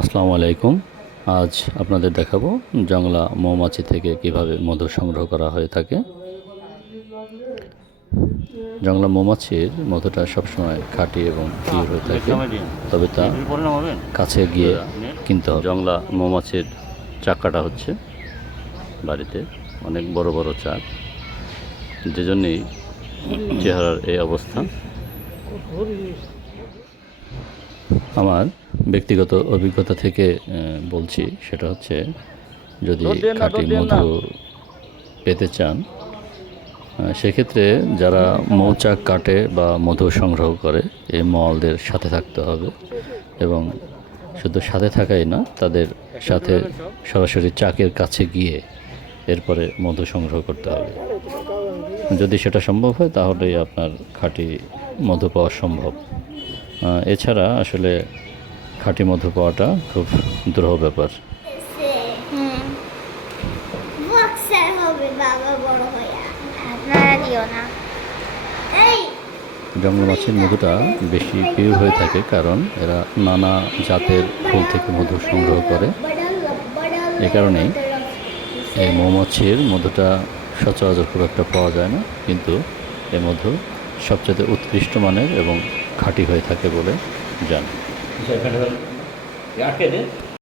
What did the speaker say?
আসসালামু আলাইকুম। আজ আপনাদের দেখাবো জংলা মৌমাছি থেকে কীভাবে মধু সংগ্রহ করা হয়ে থাকে। জংলা মৌমাছির মধুটা সবসময় খাঁটি এবং পিওর হয়ে থাকে। তবে তা কাছে গিয়ে কিনতে হবে। জংলা মৌমাছির চাকাটা হচ্ছে বাড়িতে অনেক বড় বড় চাক। যে জন্যেই চেহারার এই অবস্থা। আমার ব্যক্তিগত অভিজ্ঞতা থেকে বলছি সেটা হচ্ছে যদি খাঁটি মধু পেতে চান সেক্ষেত্রে যারা মৌচাক কাটে বা মধু সংগ্রহ করে এই মলদের সাথে থাকতে হবে এবং শুধু সাথে থাকাই না তাদের সাথে সরাসরি চাকের কাছে গিয়ে এরপরে মধু সংগ্রহ করতে হবে। যদি সেটা সম্ভব হয় তাহলেই আপনার খাঁটি মধু পাওয়া সম্ভব। এছাড়া আসলে খাঁটি মধু পাওয়াটা খুব দুরূহ ব্যাপার। জঙ্গল মাছের মধুটা বেশি প্রিয় হয়ে থাকে কারণ এরা নানা জাতের ফুল থেকে মধু সংগ্রহ করে। এ কারণেই এই মৌমাছির মধুটা সচরাচর খুব একটা পাওয়া যায় না। কিন্তু এই মধু সবচেয়ে উৎকৃষ্ট মানের এবং খাঁটি হয়ে থাকে বলে জানি। ವಿಷಯ ಕಂಡುಬರುತ್ತದೆ ಯಾಕೆ